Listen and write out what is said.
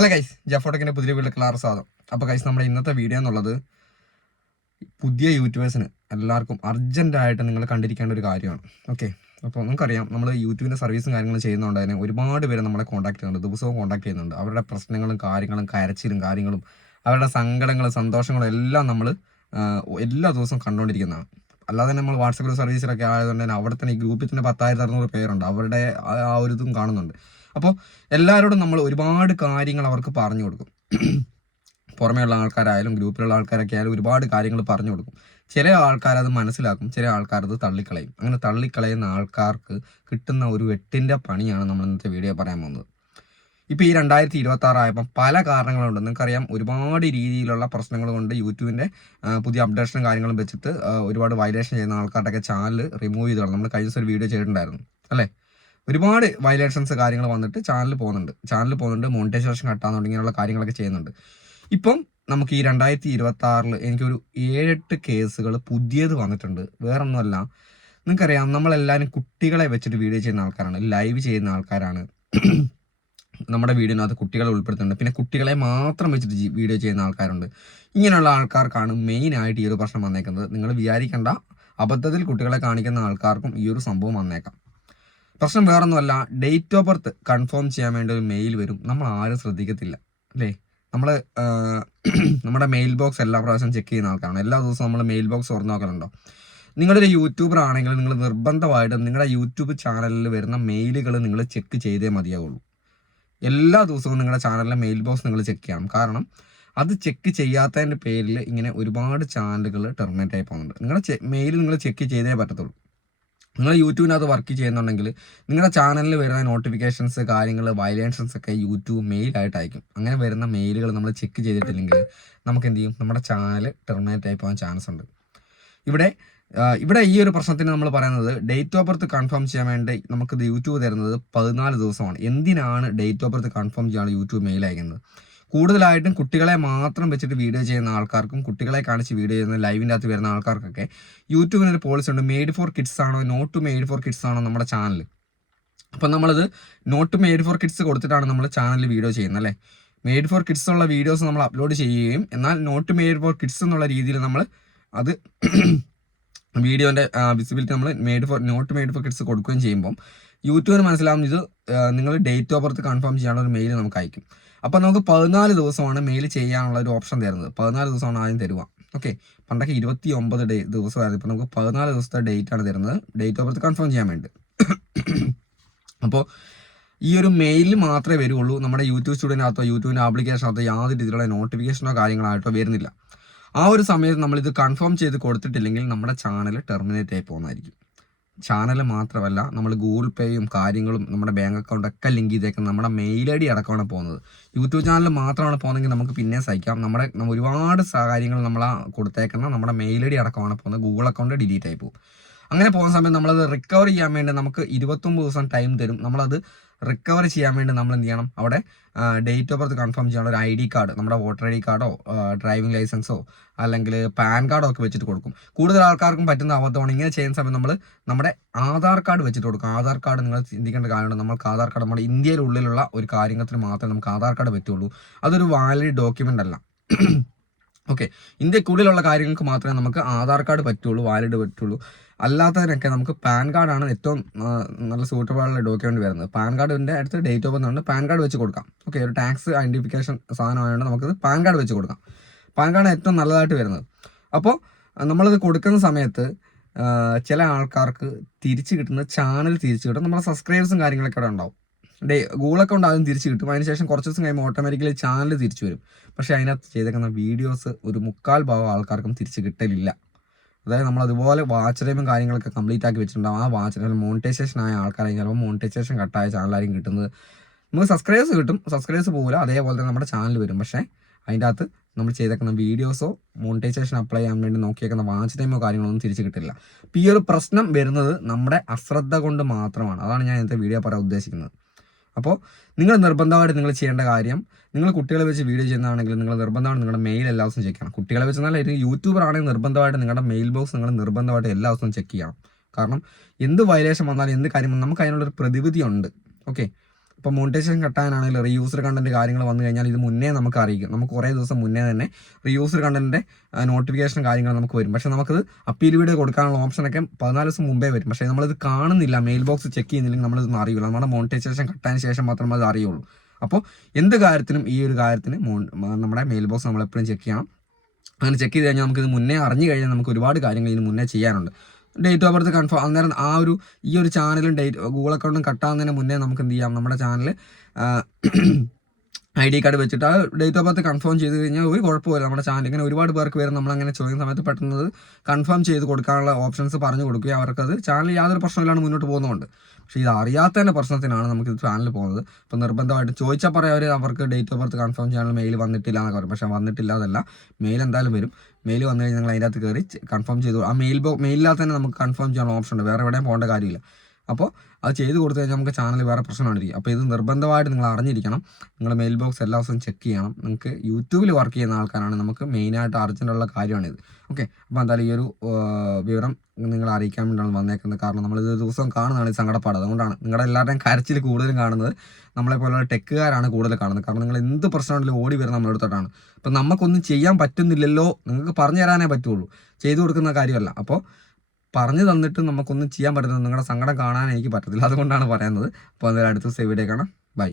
Hello guys, ജഫോട്ടക്കിൻ്റെ പുതിയ വീട്ടിൽ class സ്വാഗതം. അപ്പോൾ ഗൈസ്, നമ്മുടെ ഇന്നത്തെ വീഡിയോ എന്നുള്ളത് പുതിയ യൂട്യൂബേഴ്സിന് എല്ലാവർക്കും അർജൻറ്റായിട്ട് നിങ്ങൾ കണ്ടിരിക്കേണ്ട ഒരു കാര്യമാണ്. ഓക്കെ, അപ്പോൾ നമുക്കറിയാം, നമ്മൾ യൂട്യൂബിൻ്റെ സർവീസും കാര്യങ്ങളും ചെയ്യുന്നതുകൊണ്ട് തന്നെ ഒരുപാട് പേര് നമ്മളെ കോൺടാക്ട് ചെയ്യുന്നുണ്ട്, ദിവസവും കോൺടാക്ട് ചെയ്യുന്നുണ്ട്. അവരുടെ പ്രശ്നങ്ങളും കാര്യങ്ങളും കരച്ചിലും കാര്യങ്ങളും അവരുടെ സങ്കടങ്ങളും സന്തോഷങ്ങളും എല്ലാം നമ്മൾ എല്ലാ ദിവസവും കണ്ടുകൊണ്ടിരിക്കുന്നതാണ്. അല്ലാതെ നമ്മൾ വാട്സപ്പിൽ സർവീസിലൊക്കെ ആയതുകൊണ്ട് തന്നെ അവിടെ തന്നെ ഈ ഗ്രൂപ്പിൽ തന്നെ 10,600 പേരുണ്ട്, അവരുടെ ആ ഒരു ഇതും കാണുന്നുണ്ട്. അപ്പോൾ എല്ലാവരോടും നമ്മൾ ഒരുപാട് കാര്യങ്ങൾ അവർക്ക് പറഞ്ഞു കൊടുക്കും. പുറമേയുള്ള ആൾക്കാരായാലും ഗ്രൂപ്പിലുള്ള ആൾക്കാരൊക്കെ ആയാലും ഒരുപാട് കാര്യങ്ങൾ പറഞ്ഞു കൊടുക്കും. ചില ആൾക്കാരത് മനസ്സിലാക്കും, ചില ആൾക്കാരത് തള്ളിക്കളയും. അങ്ങനെ തള്ളിക്കളയുന്ന ആൾക്കാർക്ക് കിട്ടുന്ന ഒരു വെട്ടിൻ്റെ പണിയാണ് നമ്മൾ ഇന്നത്തെ വീഡിയോ പറയാൻ പോകുന്നത്. ഇപ്പോൾ ഈ 2026 ആയപ്പം പല കാരണങ്ങളുണ്ട്. നിങ്ങൾക്കറിയാം, ഒരുപാട് രീതിയിലുള്ള പ്രശ്നങ്ങൾ കൊണ്ട് യൂട്യൂബിൻ്റെ പുതിയ അപ്ഡേഷനും കാര്യങ്ങളും വെച്ചിട്ട് ഒരുപാട് വയലേഷൻ ചെയ്യുന്ന ആൾക്കാരുടെയൊക്കെ ചാനൽ റിമൂവ് ചെയ്തോളാം. നമ്മൾ കഴിഞ്ഞ ദിവസം ഒരു വീഡിയോ ചെയ്തിട്ടുണ്ടായിരുന്നു അല്ലേ. ഒരുപാട് വയലേഷൻസ് കാര്യങ്ങൾ വന്നിട്ട് ചാനൽ പോകുന്നുണ്ട്, മോണിറ്റൈസേഷൻ കട്ടാകുന്നുണ്ട്, ഇങ്ങനെയുള്ള കാര്യങ്ങളൊക്കെ ചെയ്യുന്നുണ്ട്. ഇപ്പം നമുക്ക് ഈ 2026 എനിക്കൊരു 7-8 കേസുകൾ പുതിയത് വന്നിട്ടുണ്ട്. വേറൊന്നുമല്ല, നിങ്ങൾക്കറിയാം, നമ്മളെല്ലാവരും കുട്ടികളെ വെച്ചിട്ട് വീഡിയോ ചെയ്യുന്ന ആൾക്കാരാണ്, ലൈവ് ചെയ്യുന്ന ആൾക്കാരാണ്. നമ്മുടെ വീഡിയോനകത്ത് കുട്ടികളെ ഉൾപ്പെടുത്തുന്നുണ്ട്. പിന്നെ കുട്ടികളെ മാത്രം വെച്ചിട്ട് വീഡിയോ ചെയ്യുന്ന ആൾക്കാരുണ്ട്. ഇങ്ങനെയുള്ള ആൾക്കാർക്കാണ് മെയിനായിട്ട് ഈ ഒരു പ്രശ്നം വന്നേക്കുന്നത്. നിങ്ങൾ വിചാരിക്കേണ്ട, അബദ്ധത്തിൽ കുട്ടികളെ കാണിക്കുന്ന ആൾക്കാർക്കും ഈ ഒരു സംഭവം വന്നേക്കാം. പ്രശ്നം വേറൊന്നുമല്ല, ഡേറ്റ് ഓഫ് ബർത്ത് കൺഫേം ചെയ്യാൻ വേണ്ടി ഒരു മെയിൽ വരും. നമ്മൾ ആരും ശ്രദ്ധിക്കത്തില്ല അല്ലേ. നമ്മൾ നമ്മുടെ മെയിൽ ബോക്സ് എല്ലാ പ്രാവശ്യം ചെക്ക് ചെയ്യുന്ന ആൾക്കാരാണ്. എല്ലാ ദിവസവും നമ്മൾ മെയിൽ ബോക്സ് തുറന്നു നോക്കലുണ്ടോ? നിങ്ങളൊരു യൂട്യൂബർ ആണെങ്കിൽ നിങ്ങൾ നിർബന്ധമായിട്ടും നിങ്ങളുടെ യൂട്യൂബ് ചാനലിൽ വരുന്ന മെയിലുകൾ നിങ്ങൾ ചെക്ക് ചെയ്തേ മതിയാവുള്ളൂ. എല്ലാ ദിവസവും നിങ്ങളുടെ ചാനലിലെ മെയിൽ ബോക്സ് നിങ്ങൾ ചെക്ക് ചെയ്യണം. കാരണം അത് ചെക്ക് ചെയ്യാത്തതിൻ്റെ പേരിൽ ഇങ്ങനെ ഒരുപാട് ചാനലുകൾ ടെർമിനേറ്റ് ആയി പോകുന്നുണ്ട്. നിങ്ങളുടെ മെയിൽ നിങ്ങൾ ചെക്ക് ചെയ്തേ പറ്റത്തുള്ളൂ. നിങ്ങൾ യൂട്യൂബിനകത്ത് വർക്ക് ചെയ്യുന്നുണ്ടെങ്കിൽ നിങ്ങളുടെ ചാനലിൽ വരുന്ന നോട്ടിഫിക്കേഷൻസ് കാര്യങ്ങൾ വയലേഷൻസ് ഒക്കെ യൂട്യൂബ് മെയിലായിട്ട് അയക്കും. അങ്ങനെ വരുന്ന മെയിലുകൾ നമ്മൾ ചെക്ക് ചെയ്തിട്ടില്ലെങ്കിൽ നമുക്ക് എന്ത് ചെയ്യും, നമ്മുടെ ചാനൽ ടെർമിനേറ്റ് ആയി പോകാൻ ചാൻസ് ഉണ്ട്. ഇവിടെ ഈ ഒരു പ്രശ്നത്തിന് നമ്മൾ പറയുന്നത്, ഡേറ്റ് ഓഫ് ബർത്ത് കൺഫേം ചെയ്യാൻ വേണ്ടി നമുക്ക് യൂട്യൂബ് തരുന്നത് 14 ദിവസമാണ്. എന്തിനാണ് ഡേറ്റ് ഓഫ് ബർത്ത് കൺഫേം ചെയ്യാൻ യൂട്യൂബ് മെയിൽ അയക്കുന്നത്? കൂടുതലായിട്ടും കുട്ടികളെ മാത്രം വെച്ചിട്ട് വീഡിയോ ചെയ്യുന്ന ആൾക്കാർക്കും കുട്ടികളെ കാണിച്ച് വീഡിയോ ചെയ്യുന്ന ലൈവിൻ്റെ അകത്ത് വരുന്ന ആൾക്കാർക്കൊക്കെ യൂട്യൂബിനൊരു പോളിസി ഉണ്ട്. മെയ്ഡ് ഫോർ കിഡ്സ് ആണോ നോട്ട് മെയ്ഡ് ഫോർ കിഡ്സ് ആണോ നമ്മുടെ ചാനൽ. അപ്പം നമ്മളത് നോട്ട് മെയ്ഡ് ഫോർ കിഡ്സ് കൊടുത്തിട്ടാണ് നമ്മൾ ചാനലിൽ വീഡിയോ ചെയ്യുന്നത് അല്ലേ. മെയ്ഡ് ഫോർ കിഡ്സ് ഉള്ള വീഡിയോസ് നമ്മൾ അപ്ലോഡ് ചെയ്യുകയും എന്നാൽ നോട്ട് മെയ്ഡ് ഫോർ കിഡ്സ് എന്നുള്ള രീതിയിൽ നമ്മൾ അത് വീഡിയോൻ്റെ വിസിബിലിറ്റി നമ്മൾ നോട്ട് മെയ്ഡ് ഫോർ കിഡ്സ് കൊടുക്കുകയും ചെയ്യുമ്പം യൂട്യൂബിന് മനസ്സിലാവും ഇത് നിങ്ങൾ ഡേറ്റ് ഓഫ് ബർത്ത് കൺഫേം ചെയ്യാനുള്ള ഒരു മെയിൽ നമുക്ക് അയക്കും. അപ്പോൾ നമുക്ക് 14 ദിവസമാണ് മെയിൽ ചെയ്യാനുള്ള ഒരു ഓപ്ഷൻ തരുന്നത്. 14 ദിവസമാണ് ആദ്യം തരുക. ഓക്കെ, പണ്ടൊക്കെ 29 ദിവസമായിരുന്നു. ഇപ്പോൾ നമുക്ക് 14 ദിവസത്തെ ഡേറ്റ് ആണ് തരുന്നത്, ഡേറ്റ് ഓഫ് ബർത്ത് കൺഫേം ചെയ്യാൻ വേണ്ടി. അപ്പോൾ ഈ ഒരു മെയിലിൽ മാത്രമേ വരുള്ളൂ. നമ്മുടെ യൂട്യൂബ് സ്റ്റുഡിയോനകത്തോ യൂട്യൂബിൻ്റെ ആപ്ലിക്കേഷനകത്തോ യാതൊരു രീതിയിലുള്ള നോട്ടിഫിക്കേഷനോ കാര്യങ്ങളായിട്ടോ വരുന്നില്ല. ആ ഒരു സമയത്ത് നമ്മളിത് കൺഫേം ചെയ്ത് കൊടുത്തിട്ടില്ലെങ്കിൽ നമ്മുടെ ചാനൽ ടെർമിനേറ്റ് ആയി പോകുന്നതായിരിക്കും. ചാനൽ മാത്രമല്ല, നമ്മൾ ഗൂഗിൾ പേയും കാര്യങ്ങളും നമ്മുടെ ബാങ്ക് അക്കൗണ്ടൊക്കെ ലിങ്ക് ചെയ്തേക്കുന്നത് നമ്മുടെ മെയിൽ ഐ ഡി അടക്കമാണ് പോകുന്നത്. യൂട്യൂബ് ചാനൽ മാത്രമാണ് പോകുന്നതെങ്കിൽ നമുക്ക് പിന്നെ സഹിക്കാം. ഒരുപാട് കാര്യങ്ങൾ നമ്മൾ കൊടുത്തേക്കുന്ന നമ്മുടെ മെയിൽ ഐ ഡി അടക്കമാണ് പോകുന്നത്. ഗൂഗിൾ അക്കൗണ്ട് ഡിലീറ്റ് ആയി പോകും. അങ്ങനെ പോകുന്ന സമയത്ത് നമ്മളത് റിക്കവർ ചെയ്യാൻ വേണ്ടി നമുക്ക് 29 ദിവസം ടൈം തരും. നമ്മളത് റിക്കവർ ചെയ്യാൻ വേണ്ടി നമ്മൾ എന്ത് ചെയ്യണം, അവിടെ ഡേറ്റ് ഓഫ് ബർത്ത് കൺഫേം ചെയ്യാനുള്ള ഒരു ID കാർഡ്, നമ്മുടെ വോട്ടർ ID കാർഡോ ഡ്രൈവിംഗ് ലൈസൻസോ അല്ലെങ്കിൽ പാൻ കാർഡോ ഒക്കെ വെച്ചിട്ട് കൊടുക്കും. കൂടുതൽ ആൾക്കാർക്കും പറ്റുന്ന അബദ്ധമാണ്, ഇങ്ങനെ ചെയ്യുന്ന സമയത്ത് നമ്മൾ നമ്മുടെ ആധാർ കാർഡ് വെച്ചിട്ട് കൊടുക്കും. ആധാർ കാർഡ് നിങ്ങൾ ചിന്തിക്കേണ്ട കാര്യമുണ്ട്. നമുക്ക് ആധാർ കാർഡ് നമ്മുടെ ഇന്ത്യയിലുള്ളിലുള്ള ഒരു കാര്യത്തിന് മാത്രമേ നമുക്ക് ആധാർ കാർഡ് പറ്റുള്ളൂ. അതൊരു വാലിഡ് ഡോക്യുമെൻ്റ് അല്ല. ഓക്കെ, ഇന്ത്യക്കുള്ളിലുള്ള കാര്യങ്ങൾക്ക് മാത്രമേ നമുക്ക് ആധാർ കാർഡ് പറ്റുള്ളൂ, വാലിഡ് പറ്റുള്ളൂ. അല്ലാത്തതിനൊക്കെ നമുക്ക് പാൻ കാർഡാണ് ഏറ്റവും നല്ല സൂട്ടബിൾ ആയിട്ടുള്ള ഡോക്യുമെന്റ് വരുന്നത്. പാൻ കാർഡിൻ്റെ അടുത്ത് ഡേറ്റ് ഓഫ് ബർത്ത് ഉണ്ട്, പാൻ കാർഡ് വെച്ച് കൊടുക്കാം. ഓക്കെ, ഒരു ടാക്സ് ഐഡൻറ്റിഫിക്കേഷൻ സാധനമായതുകൊണ്ട് നമുക്കത് പാൻ കാർഡ് വെച്ച് കൊടുക്കാം. പാൻ കാർഡ് ഏറ്റവും നല്ലതായിട്ട് വരുന്നത്. അപ്പോൾ നമ്മളിത് കൊടുക്കുന്ന സമയത്ത് ചില ആൾക്കാർക്ക് തിരിച്ച് കിട്ടുന്ന ചാനൽ തിരിച്ച് കിട്ടും, നമ്മുടെ സബ്സ്ക്രൈബേഴ്സും കാര്യങ്ങളൊക്കെ അവിടെ ഉണ്ടാവും. ഗൂഗിൾ അക്കൗണ്ട് ആദ്യം തിരിച്ച് കിട്ടും, അതിനുശേഷം കുറച്ച് ദിവസം കഴിയുമ്പോൾ ഓട്ടോമാറ്റിക്കലി ചാനൽ തിരിച്ചു വരും. പക്ഷേ അതിനകത്ത് ചെയ്തേക്കുന്ന വീഡിയോസ് ഒരു 3/4 ആൾക്കാർക്കും തിരിച്ച് കിട്ടലില്ല. അതായത് നമ്മൾ അതുപോലെ വാച്ച് ടൈമും കാര്യങ്ങളൊക്കെ കംപ്ലീറ്റ് ആക്കി വെച്ചിട്ടുണ്ടാവും. ആ വാച്ച് ടൈം മോണിറ്റൈസേഷൻ ആയ ആൾക്കാരായിരിക്കും ചിലപ്പോൾ മോണിറ്റൈസേഷൻ കട്ടായ ചാനലായിരിക്കും കിട്ടുന്നത്. നമുക്ക് സബ്സ്ക്രൈബേഴ്സ് കിട്ടും, സബ്സ്ക്രൈബേഴ്സ് പോകില്ല, അതേപോലെ തന്നെ നമ്മുടെ ചാനൽ വരും. പക്ഷേ അതിൻ്റെ അകത്ത് നമ്മൾ ചെയ്തേക്കുന്ന വീഡിയോസോ മോണിറ്റൈസേഷൻ അപ്ലൈ ചെയ്യാൻ വേണ്ടി നോക്കിയേക്കുന്ന വാച്ച് ടൈമോ കാര്യങ്ങളൊന്നും തിരിച്ച് കിട്ടില്ല. അപ്പോൾ ഈ ഒരു പ്രശ്നം വരുന്നത് നമ്മുടെ അശ്രദ്ധ കൊണ്ട് മാത്രമാണ്. അതാണ് ഞാൻ ഇന്നത്തെ വീഡിയോ പറയാൻ ഉദ്ദേശിക്കുന്നത്. അപ്പോൾ നിങ്ങൾ നിർബന്ധമായിട്ട് നിങ്ങൾ ചെയ്യേണ്ട കാര്യം, നിങ്ങൾ കുട്ടികളെ വെച്ച് വീഡിയോ ചെയ്യുന്നതാണെങ്കിൽ നിങ്ങൾ നിർബന്ധമായിട്ട് നിങ്ങളുടെ മെയിൽ എല്ലാ ദിവസവും ചെക്ക് ചെയ്യണം. കുട്ടികളെ വെച്ച് നല്ല ഒരു യൂട്യൂബർ ആണെങ്കിൽ നിർബന്ധമായിട്ട് നിങ്ങളുടെ മെയിൽ ബോക്സ് നിങ്ങൾ നിർബന്ധമായിട്ട് എല്ലാ ദിവസവും ചെക്ക് ചെയ്യണം. കാരണം എന്ത് വയലേഷൻ വന്നാലും എന്ത് കാര്യം വന്നാലും നമുക്ക് അതിനുള്ളൊരു പ്രതിവിധി ഉണ്ട്. ഓക്കെ, ഇപ്പോൾ മോണിറ്റൈസേഷൻ കട്ടാനാണെങ്കിൽ റീയൂസർ കണ്ടന്റ് കാര്യങ്ങൾ വന്നു കഴിഞ്ഞാൽ ഇത് മുന്നേ നമുക്ക് അറിയിക്കും. നമുക്ക് കുറേ ദിവസം മുന്നേ തന്നെ റീയൂസർ കണ്ടന്റിൻ്റെ നോട്ടിഫിക്കേഷൻ കാര്യങ്ങൾ നമുക്ക് വരും. പക്ഷേ നമുക്കത് അപ്പീൽ വീഡിയോ കൊടുക്കാനുള്ള ഓപ്ഷനൊക്കെ 14 ദിവസം മുമ്പേ വരും. പക്ഷേ നമ്മളിത് കാണുന്നില്ല, മെയിൽ ബോക്സ് ചെക്ക് ചെയ്യുന്നില്ലെങ്കിൽ നമ്മളിതൊന്നും അറിയില്ല. നമ്മുടെ മോണിറ്റൈസേഷൻ കട്ടായതിന് ശേഷം മാത്രമേ അത് അറിയുള്ളൂ. അപ്പോൾ എന്ത് കാര്യത്തിനും ഈ ഒരു കാര്യത്തിന് നമ്മുടെ മെയിൽ ബോക്സ് നമ്മളെപ്പോഴും ചെക്ക് ചെയ്യണം. അങ്ങനെ ചെക്ക് ചെയ്ത് കഴിഞ്ഞാൽ നമുക്കിത് മുന്നേ അറിഞ്ഞു കഴിഞ്ഞാൽ നമുക്ക് ഒരുപാട് കാര്യങ്ങൾ ഇതിന് മുന്നേ ചെയ്യാനുണ്ട്. ഡേറ്റ് ഓഫ് ബർത്ത് കൺഫേം അന്നേരം ഈ ഒരു ചാനലും ഗൂഗിൾ അക്കൗണ്ടും കട്ടാകുന്നതിന് മുന്നേ നമുക്ക് എന്ത് ചെയ്യാം, നമ്മുടെ ചാനൽ ID കാർഡ് വെച്ചിട്ട് ആ ഡേറ്റ് ഓഫ് ബർത്ത് കൺഫേം ചെയ്ത് കഴിഞ്ഞാൽ ഒരു കുഴപ്പമില്ല. നമ്മുടെ ചാനൽ ഇങ്ങനെ ഒരുപാട് പേർക്ക് വരും, നമ്മളങ്ങനെ ചോദിക്കുന്ന സമയത്ത് പെട്ടെന്ന് കൺഫേം ചെയ്ത് കൊടുക്കാനുള്ള ഓപ്ഷൻസ് പറഞ്ഞു കൊടുക്കുകയും അവർക്കത് ചാനൽ യാതൊരു പ്രശ്നമില്ലാണ്ട് മുന്നോട്ട് പോകുന്നുണ്ട്. പക്ഷേ ഇത് അറിയാത്തതിൻ്റെ പ്രശ്നത്തിനാണ് നമുക്ക് ചാനൽ പോകുന്നത്. ഇപ്പോൾ നിർബന്ധമായിട്ട് ചോദിച്ചാൽ പറയാം അവർക്ക് ഡേറ്റ് ഓഫ് ബർത്ത് കൺഫേം ചെയ്യാനുള്ള മെയിൽ വന്നിട്ടില്ല എന്നൊക്കെ പറയും. പക്ഷേ വന്നിട്ടില്ല അതല്ല, മെയിൽ എന്തായാലും വരും. മെയിൽ വന്നു കഴിഞ്ഞാൽ നിങ്ങൾ അതിനകത്ത് കയറി കൺഫേം ചെയ്തു. ആ മെയിലിനകത്ത് തന്നെ നമുക്ക് കൺഫേം ചെയ്യാനുള്ള ഓപ്ഷൻ ഉണ്ട്, വേറെ എവിടെയും പോകേണ്ട കാര്യമില്ല. അപ്പോൾ അത് ചെയ്ത് കൊടുത്തു കഴിഞ്ഞാൽ നമുക്ക് ചാനൽ വേറെ പ്രശ്നമായിരിക്കും. അപ്പോൾ ഇത് നിർബന്ധമായിട്ട് നിങ്ങൾ അറിഞ്ഞിരിക്കണം. നിങ്ങൾ മെയിൽ ബോക്സ് എല്ലാ ദിവസവും ചെക്ക് ചെയ്യണം. നിങ്ങൾക്ക് യൂട്യൂബിൽ വർക്ക് ചെയ്യുന്ന ആൾക്കാരാണ്, നമുക്ക് മെയിനായിട്ട് അർജൻറ്റുള്ള കാര്യമാണിത്. ഓക്കെ, അപ്പോൾ എന്തായാലും ഈ ഒരു വിവരം നിങ്ങളെ അറിയിക്കാൻ വേണ്ടിയാണ് വന്നേക്കുന്നത്. കാരണം നമ്മളിത് ദിവസം കാണുന്നതാണ് ഈ സങ്കടപ്പാട്. അതുകൊണ്ടാണ് നിങ്ങളുടെ എല്ലാവരുടെയും കരച്ചിൽ കൂടുതലും കാണുന്നത് നമ്മളെപ്പോലുള്ള ടെക്കുകാരാണ് കൂടുതൽ കാണുന്നത്. കാരണം നിങ്ങൾ എന്ത് പ്രശ്നമുണ്ടെങ്കിലും ഓടി വരുന്ന നമ്മളെടുത്തോട്ടാണ്. അപ്പം നമുക്കൊന്നും ചെയ്യാൻ പറ്റുന്നില്ലല്ലോ, നിങ്ങൾക്ക് പറഞ്ഞു തരാനേ പറ്റുള്ളൂ, ചെയ്തു കൊടുക്കുന്ന കാര്യമല്ല. അപ്പോൾ പറഞ്ഞു തന്നിട്ട് നമുക്കൊന്നും ചെയ്യാൻ പറ്റുന്നത് നിങ്ങളുടെ സങ്കടം കാണാൻ എനിക്ക് പറ്റത്തില്ല. അതുകൊണ്ടാണ് പറയുന്നത്. അപ്പോൾ എന്തായാലും അടുത്ത ദിവസം വീഡിയോ കാണാം. ബൈ.